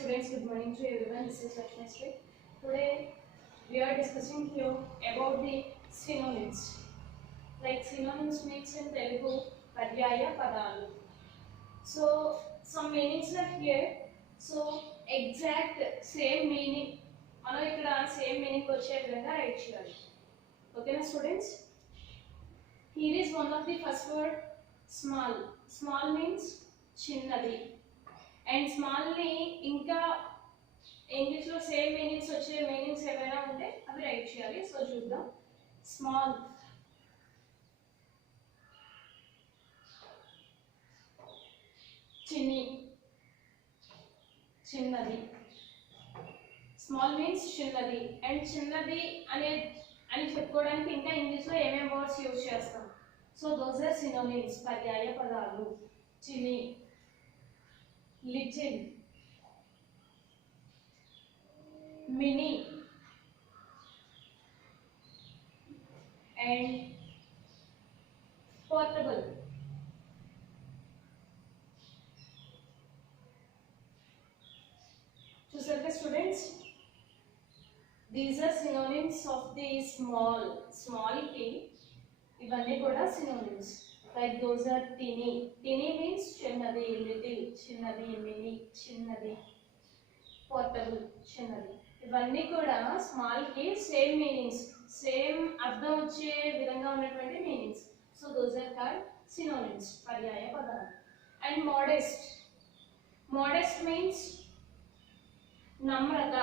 students, good morning to everyone. This is Lakshmi. Today we are discussing here about the synonyms. Like synonyms means in Telugu paryaya padalu. So some meanings are here. So exact same meaning మనం ఇక్కడ same meaning వచ్చే విధంగా రైట్ చేయాలి. ఓకేనా students? Here is one of the first word small. Small means చిన్నది. అండ్ స్మాల్ని ఇంకా ఇంగ్లీష్లో సేమ్ మీనింగ్స్ వచ్చే మీనింగ్స్ ఏమైనా ఉంటే అవి రైట్ చేయాలి. సో చూద్దాం. స్మాల్, చిన్ని, చిన్నది. స్మాల్ మీన్స్ చిన్నది. అండ్ చిన్నది అని చెప్పుకోవడానికి ఇంకా ఇంగ్లీష్లో ఏమేమి వర్డ్స్ యూజ్ చేస్తాం. సో దోస్ ఆర్ సినోనిమ్స్, పర్యాయ పదాలు. చిన్ని, little, mini, and portable. చూసారు కదా students, these are synonyms of the small. Small కి ఇవన్నీ కూడా synonyms. Like those are tiny. Tiny means chinnadi, little, chinnadi, mini, chinnadi, portable, chinnadi. ఇవన్నీ కూడా స్మాల్ కి సేమ్ మీనింగ్స్, సేమ్ అర్థం వచ్చే విధంగా ఉన్నటువంటి meanings. So those are called synonyms, పర్యాయ పదాలు. And modest. మోడెస్ట్ మీన్స్ నమ్రత,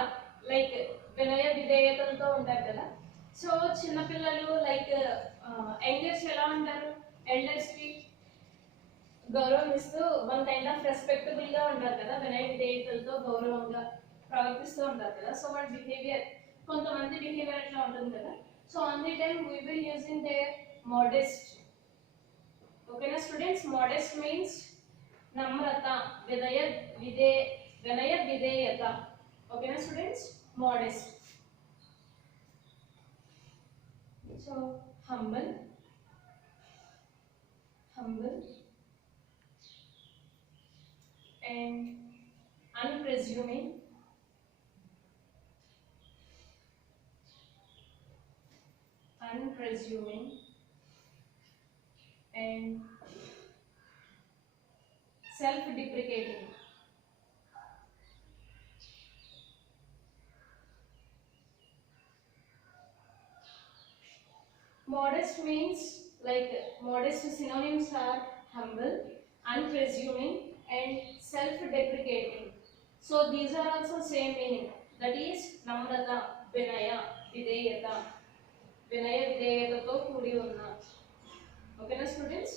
లైక్ వినయ విధేయతలతో ఉంటారు కదా. సో చిన్నపిల్లలు లైక్ యంగర్స్ ఎలా ఉంటారు, ఎల్డర్స్ కి గౌరవం ఇస్తూ వన్ కైండ్ ఆఫ్ రెస్పెక్టబుల్ గా ఉంటారు కదా, వినయ విధేయతలతో గౌరవంగా ప్రవర్తిస్తూ ఉంటారు కదా. సో వాట్ బిహేవియర్, కొంతమంది బిహేవియర్ అట్లా ఉంటుంది కదా. So on the time we will using there modest. ఓకేనా స్టూడెంట్స్? మోడెస్ట్ మీన్స్ నమ్రత, వినయ విధేయత. ఓకేనా students? Modest. So humble and unpresuming, and self-deprecating. Modest means, like modest synonyms are humble, unpresuming, and self-deprecating. So these are also same meaning. That is namrata, vinaya, videyata. Vinaya videyatato kudi unna. Okay na students?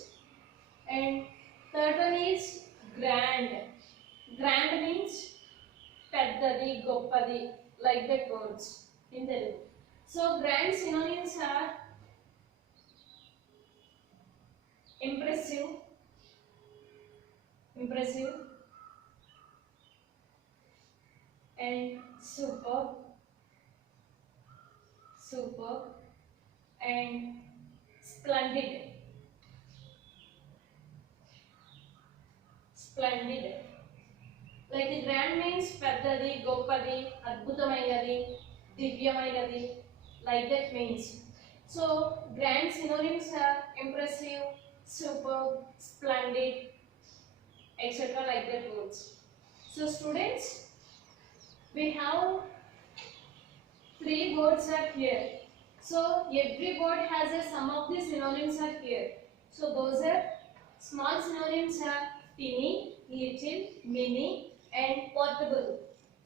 And third one is grand. Grand means peddadi, goppadi, like that words in Telugu. So grand synonyms are impressive, and superb, and splendid. Like the grand means peddadi, goppadi, adbhutamainadi, divyamainadi, like that means. So grand synonyms are impressive, superb, splendid, etc. like that words. So students, we have 3 words are here. So every word has a sum of the synonyms are here. So those are small synonyms are teeny, little, mini, and portable.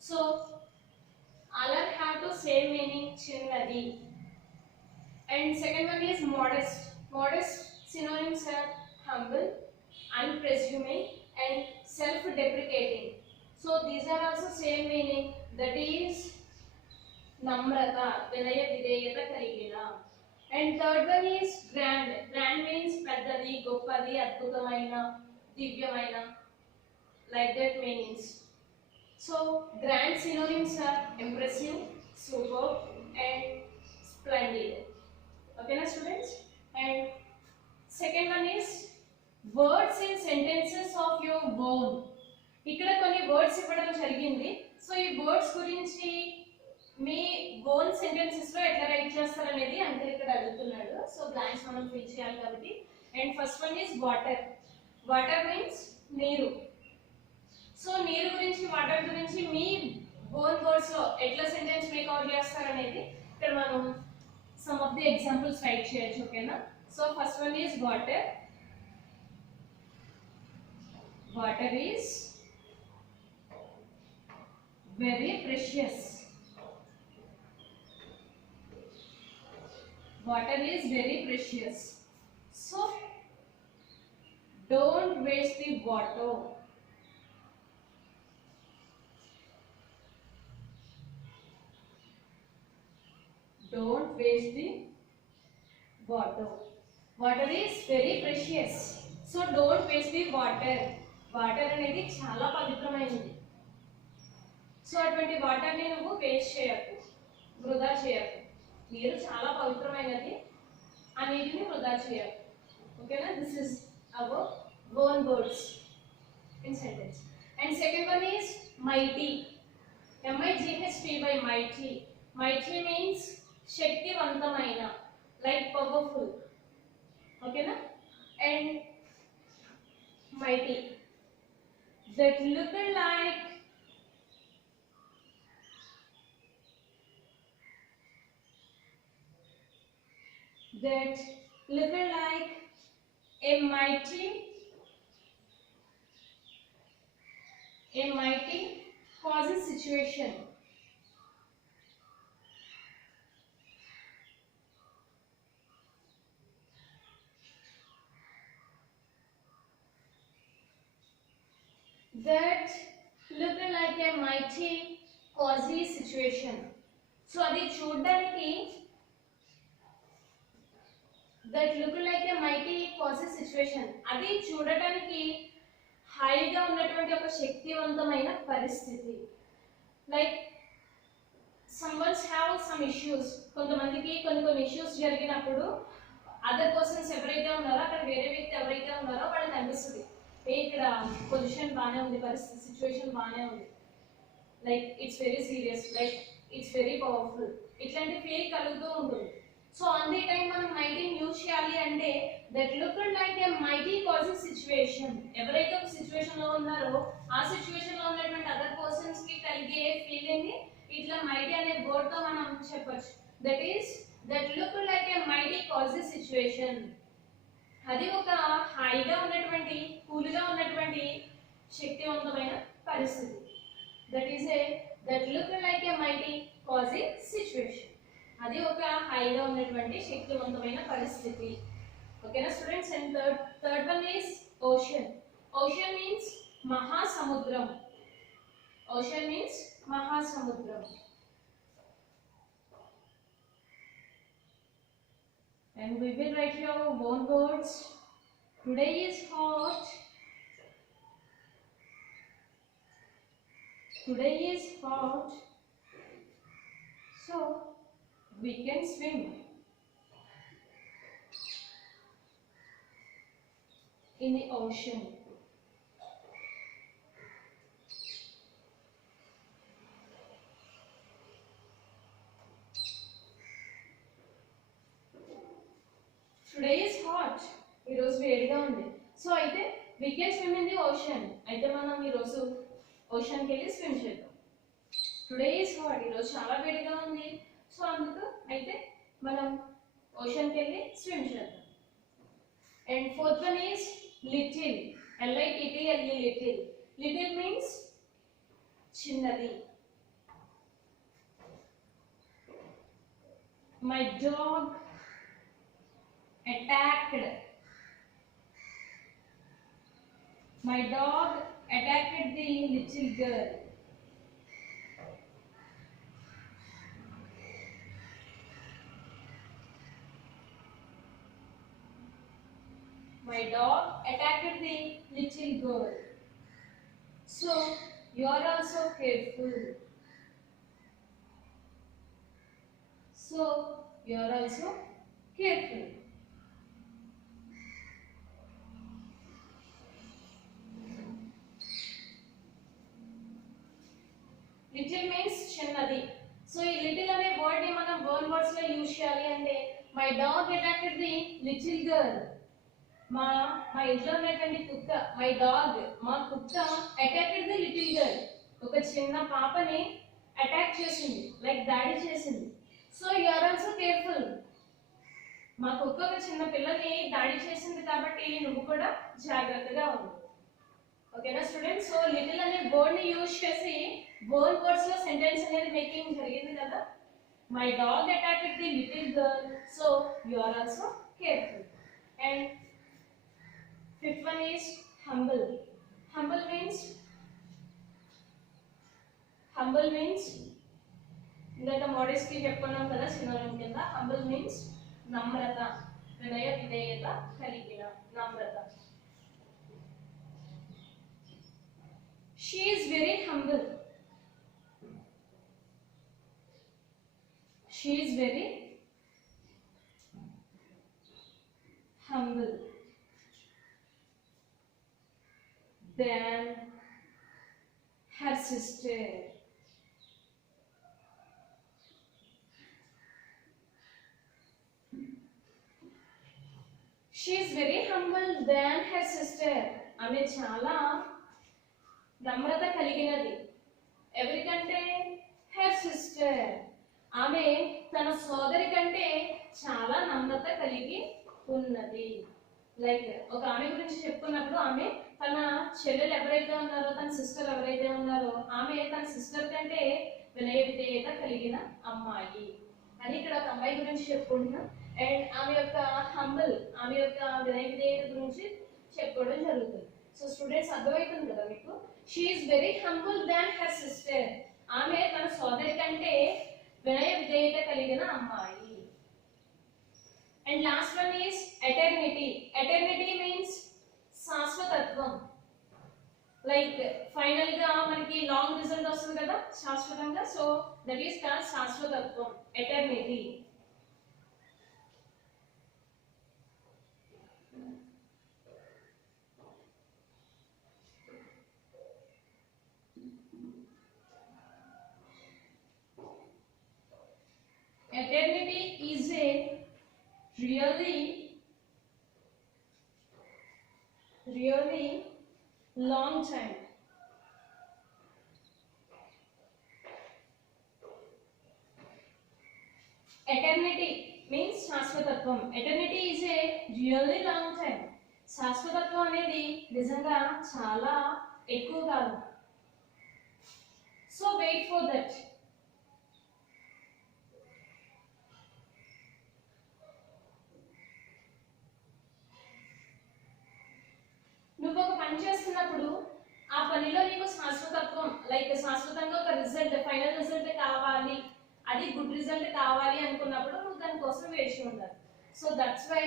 So all are have to same meaning, chinnadi. And second one is modest. Modest synonyms are humble, unpresuming, and self-deprecating. So these are also same meaning. That is namrata, vinaya videyata kaligina. And third one is grand. Grand means peddadi, goppadi, adbhutamaina, divyamaina, like that meanings. So grand synonyms are impressive, superb, and splendid. Okay na students? And second one is words in sentences of your own. ఇక్కడ కొన్ని వర్డ్స్ ఇవ్వడం జరిగింది. మీ own sentences లో ఎట్లా రైట్ చేస్తారు అనేది అంకల్ ఇక్కడ అడుగుతున్నాడు. సో బ్లాంక్స్ మనం ఫిల్ చేయాలి కాబట్టి. And first one is water. Water means నీరు. సో నీరు గురించి వాటర్ గురించి మీ ఓన్ వర్డ్స్ లో ఎట్లా సెంటెన్స్ మేక్అవుట్ చేస్తారు అనేది ఇక్కడ మనం some of the examples right చేయొచ్చు. ఓకేనా? So first one is water. Water is very precious. Water is very precious. So don't waste the water. Don't waste the water. Water is very precious. So don't waste the water. Water అనేది చాలా పవిత్రమైనది. సో అటువంటి వాటర్ని నువ్వు వేస్ట్ చేయకు, వృధా చేయకు. నీరు చాలా పవిత్రమైనది, ఆ నీటిని వృధా చేయకు. ఓకేనా? This is our own words in sentence. And second one is mighty. MIGHTY, mighty. Mighty means శక్తివంతమైన, లైక్ పవర్ఫుల్. ఓకేనా? And mighty, that look like a mighty causes situation. That look like a mighty cozy situation. So అది చూడడానికి that look like a mighty cozy situation, అది చూడడానికి హాయిగా ఉన్నటువంటి ఒక శక్తివంతమైన పరిస్థితి. Like someone's have some issues. కొంతమందికి కొన్ని ఇష్యూస్ జరిగినప్పుడు అదర్ పర్సన్స్ ఎవరైతే ఉన్నారో, అక్కడ వేరే వ్యక్తి ఎవరైతే ఉన్నారో వాళ్ళకి అనిపిస్తుంది ఇక్కడ పొజిషన్ బాగానే ఉంది, పరిస్థితి సిచ్యువేషన్ బాగానే ఉంది, like it's very serious, like it's very powerful, ఇట్లాంటి ఫీల్ కలుగుతూ ఉంటుంది. సో ఆన్ ది టైం మనం మైటీని యూజ్ చేయాలి అంటే that look like A mighty causing situation. ఎవరైతే ఒక సిచ్యువేషన్ లో ఉన్నారో ఆ సిచ్యువేషన్ లో ఉన్నటువంటి అదర్ పర్సన్స్ కి కలిగే ఫీలింగ్ ని ఇట్లా మైటీ అనే వర్డ్ తో మనం చెప్పొచ్చు. That is that look like A mighty causing situation. అది ఒక హాయిగా ఉన్నటువంటి, కూల్గా ఉన్నటువంటి శక్తివంతమైన పరిస్థితి. That look like A mighty causing situation. అది ఒక హాయిగా ఉన్నటువంటి శక్తివంతమైన పరిస్థితి. ఓకేనా students? And third one is ocean. Ocean means మహాసముద్రం. ఓషన్ మీన్స్ మహాసముద్రం. And we will write your own words. Today is hot. Today is hot. So we can swim in the ocean. Today is hot. ఈ రోజు వేడిగా ఉంది. సో అయితే we can swim in the ocean. అయితే మనం ఈ రోజు ఓషన్ కి వెళ్ళి స్విమ్ చేద్దాం. Today is hot. ఈ రోజు చాలా వేడిగా ఉంది. సో అందుకు అయితే మనం ఓషన్ కి వెళ్ళి స్విమ్ చేద్దాం. And fourth one is little. LITTLE, little. Little means చిన్నది. My dog attacked. My dog attacked the little girl. My dog attacked the little girl. So you are also careful. So you are also careful. Little means చిన్నది. So ఈ little అనే word ని మనం వర్న్ words లో use చేయాలి అంటే my dog attacked the little girl. మా మా ఇంట్లో ఉన్నటువంటి కుక్క, మై డాగ్ మా కుక్క అటాక్టెడ్ ది లిటిల్ గర్ల్, ఒక చిన్న పాపని అటాక్ చేసింది, లైక్ దాడి చేసింది. So you are also careful. మా కుక్క ఒక చిన్న పిల్లని దాడి చేసింది కాబట్టి నువ్వు కూడా జాగ్రత్తగా ఉండు. ఓకేనా స్టూడెంట్స్? సో లిటిల్ అనే వర్డ్ ని యూజ్ చేసి వర్డ్ వర్డ్స్ లో సెంటెన్స్ అనేది మేకింగ్ జరిగింది కదా. My dog attacked the little girl, so you are also careful. And fifth one is humble. Humble means ఇందాక modesty చెప్పుకున్నాం కదా సినోనిమ్ కింద. humble means నమ్రత, వినయ విధేయత కలిగిన నమ్రత. She is very humble. She is very humble than her sister. She is very humble than her sister. ఆమె చాలా నమ్రత కలిగినది. ఎవరికంటే? Her sister. ఆమె తన సోదరి కంటే చాలా నమ్రత కలిగి ఉన్నది. లైక్ ఒక ఆమె గురించి చెప్పుకున్నప్పుడు ఆమె తన చెల్లెలు ఎవరైతే ఉన్నారో, తన సిస్టర్ ఎవరైతే ఉన్నారో, ఆమె తన సిస్టర్ కంటే వినయ విధేయత కలిగిన అమ్మాయి అని ఇక్కడ ఒక అమ్మాయి గురించి చెప్పుకుంటున్నాం. అండ్ ఆమె యొక్క హంబుల్, ఆమె యొక్క వినయ విధేయత గురించి చెప్పుకోవడం జరుగుతుంది. సో స్టూడెంట్స్ అర్థమవుతుంది కదా మీకు? She is very humble than her sister. ఆమె తన సోదరి కంటే వినయ విధేయత కలిగిన అమ్మాయి. And last one is eternity. Eternity means శాశ్వతత్వం. లైక్ ఫైనల్ గా మనకి లాంగ్ రిజల్ట్ వస్తుంది కదా శాశ్వతంగా. సో దట్ ఈస్ కాల్డ్ శాశ్వతత్వం, eternity. Eternity is a really long time. Eternity means శాశ్వతత్వం. Eternity is a really long time. శాశ్వతత్వం అనేది నిజంగా చాలా ఎక్కువ కాలం. So wait for that. నువ్వు ఒక పని చేస్తున్నప్పుడు ఆ పనిలో నీకు శాశ్వతత్వం, లైక్ శాశ్వతంగా ఒక రిజల్ట్, ఫైనల్ రిజల్ట్ కావాలి, అది గుడ్ రిజల్ట్ కావాలి అనుకున్నప్పుడు నువ్వు దానికోసం వేచి ఉండాలి. So that's why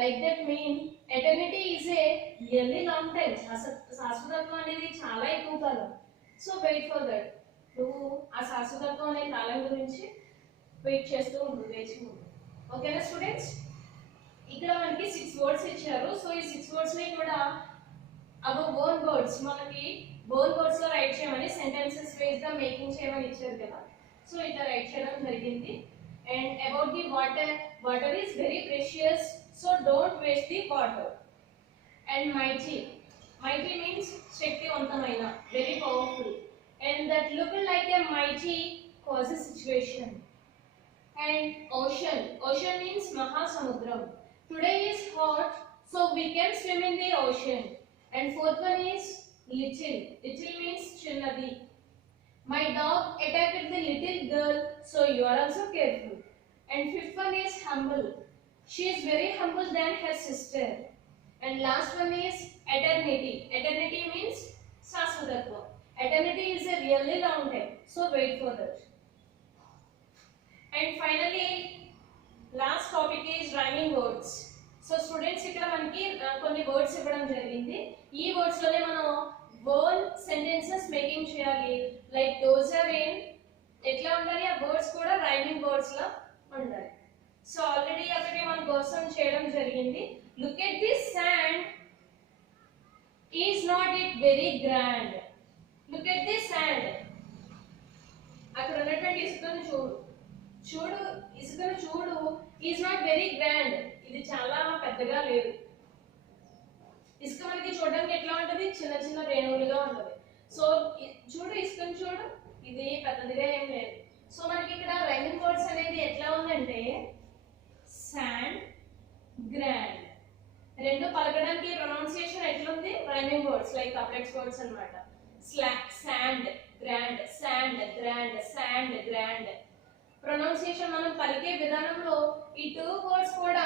like that mean eternity is a really long time. శాశ్వతత్వం అనేది చాలా ఎక్కువ కాలం. So wait for that. నువ్వు ఆ శాశ్వతత్వం అనే కాలం గురించి వెయిట్ చేస్తూ ఉండు, వేచి ఉండు. ఓకేనా స్టూడెంట్స్? ఇక్కడ మనకి 6 వర్డ్స్ ఇచ్చారు. సో ఈ 6 వర్డ్స్ ని కూడా అవర్ ఓన్ వర్డ్స్, మనకి ఓన్ వర్డ్స్ లో రైట్ చేయమని, సెంటెన్సెస్ వేస్ గా మేకింగ్ చేయమని ఇచ్చారు కదా. సో ఇట్లా రైట్ చేయడం జరిగింది. And about the water, water is very precious, so don't waste the water. And mighty, mighty means శక్తివంతమైన, very powerful. And that look like a mighty cause a situation. And ocean, ocean means mahasamudram. Today is hot, so we can swim in the ocean. And fourth one is little, little means chinnadi. My dog attacked the little girl, so you are also careful. And fifth one is humble. She is very humble than her sister. And last one is eternity. Eternity means saswadatva. Eternity is a really long time, so wait for that. And finally last topic is rhyming words. So students ఇక్కడ మనకి కొన్ని వర్డ్స్ ఇవ్వడం జరిగింది. ఈ వర్డ్స్ లోనే మనం own sentences making చేయాలి. Like those are in ఎట్లా ఉండాలి, ఆ వర్డ్స్ కూడా రైమింగ్ వర్డ్స్ లా ఉండాలి. సో ఆల్రెడీ ఒకటి మన కోసం చేయడం జరిగింది. Look at this sand, is not it very grand. Look at this sand, అక్కడ ఉన్నటువంటి ఇసుకను చూడు. చూడు ఇసుకను చూడు ఈజ్ నాట్ వెరీ గ్రాండ్. ఇది చాలా పెద్దగా లేదు. ఇసుక మనకి చూడడానికి ఎట్లా ఉంటది, చిన్న చిన్న రేణువులుగా ఉంటది. సో చూడు ఇసుకను చూడు, ఇది పెద్దదిగా ఏం లేదు. సో మనకి ఇక్కడ రైమింగ్ వర్డ్స్ అనేది ఎట్లా ఉందంటే శాండ్, గ్రాండ్. రెండు పలకడానికి ప్రొనౌన్సియేషన్ ఎట్లుంది, రైమింగ్ వర్డ్స్ లైక్ అప్లెక్స్ వర్డ్స్ అన్నమాట. Sand grand, sand grand, sand grand. Pronunciation మనం పలికే విధానంలో ఈ టూ వర్డ్స్ కూడా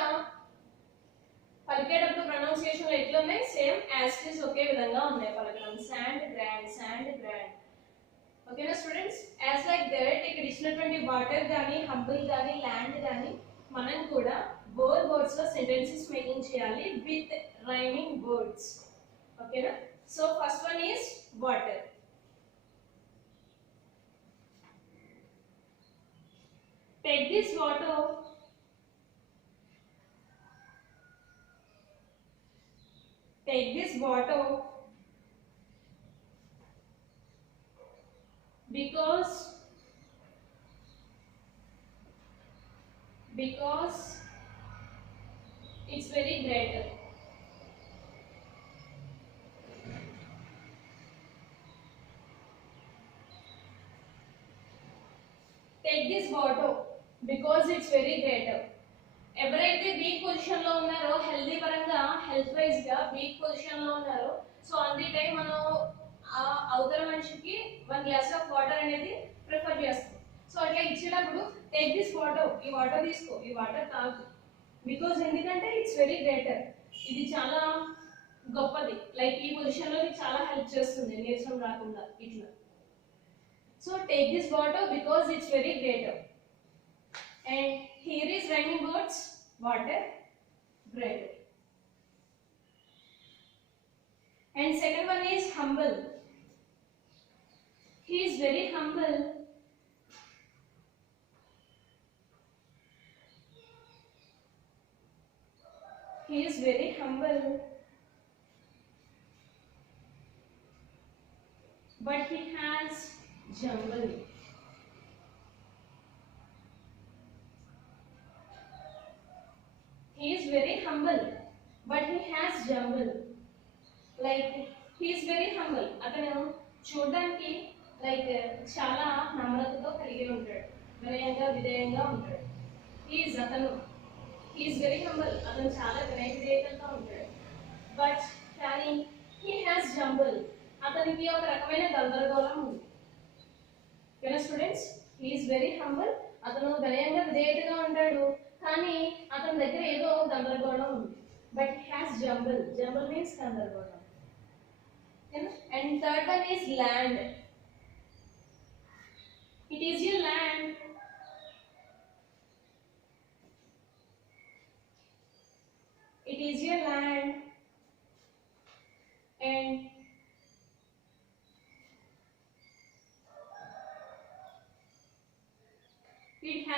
పలికేటప్పుడు ప్రొనౌన్సియేషన్ ఎట్లున్నాయి, same as it is okay విధంగా ఉన్నాయి పలకడం. Sand grand, sand grand. ఓకేనా స్టూడెంట్స్? యాజ్ లైక్ దట్ ఇక్కడ ఇచ్చినటువంటి వాటర్ కానీ, హంబుల్ కానీ, ల్యాండ్ కానీ మనం కూడా బోర్ వర్డ్స్ లో సెంటెన్సెస్ మేకింగ్ చేయాలి విత్ రైమింగ్ వర్డ్స్. ఓకేనా? So first one is water. Take this water. Take this water because it's very greater. Take this water because it's very greater. ఎవరైతే వీక్ పొజిషన్ లో ఉన్నారో, హెల్తీ పరంగా health wise గా week position లో ఉన్నారో, so on the time మనం ఆ అవతల మనిషికి 1 గ్లాస్ ఆఫ్ వాటర్ అనేది ప్రిఫర్ చేస్తాం. సో అట్లా ఇచ్చేటప్పుడు టేక్ దిస్ వాటర్, ఈ వాటర్ తీసుకో, ఈ వాటర్ తాగు. బికాజ్ ఎందుకంటే ఇట్స్ వెరీ గ్రేటర్, ఇది చాలా గొప్పది. లైక్ ఈ పొజిషన్ లో ఇది చాలా హెల్ప్ చేస్తుంది నీరసం రాకుండా ఇట్లా. So take this water because it's very greater. And here is rhyming words water, greater. And second one is humble. He is very humble. He is very humble, but he has jungle. He is very humble, but he has jumble. Like he is very humble. అతను చూడడానికి లైక్ చాలా నమ్రతతో కలిగి ఉంటాడు, వినయంగా విధేయంగా ఉంటాడు. అతను he is very humble. అతను చాలా వినయ విధేయతతో ఉంటాడు. బట్ కానీ he has jumble. అతనికి ఒక రకమైన గందరగోళం ఉంది. ఓకేనా students? he is very humble. అతను వినయంగా విధేయతగా ఉంటాడు, కానీ అతని దగ్గర ఏదో గందరగోళం ఉంది. But he has jumble. Jumble means గందరగోళం. And third one is land. It is your land. It is your land. And it has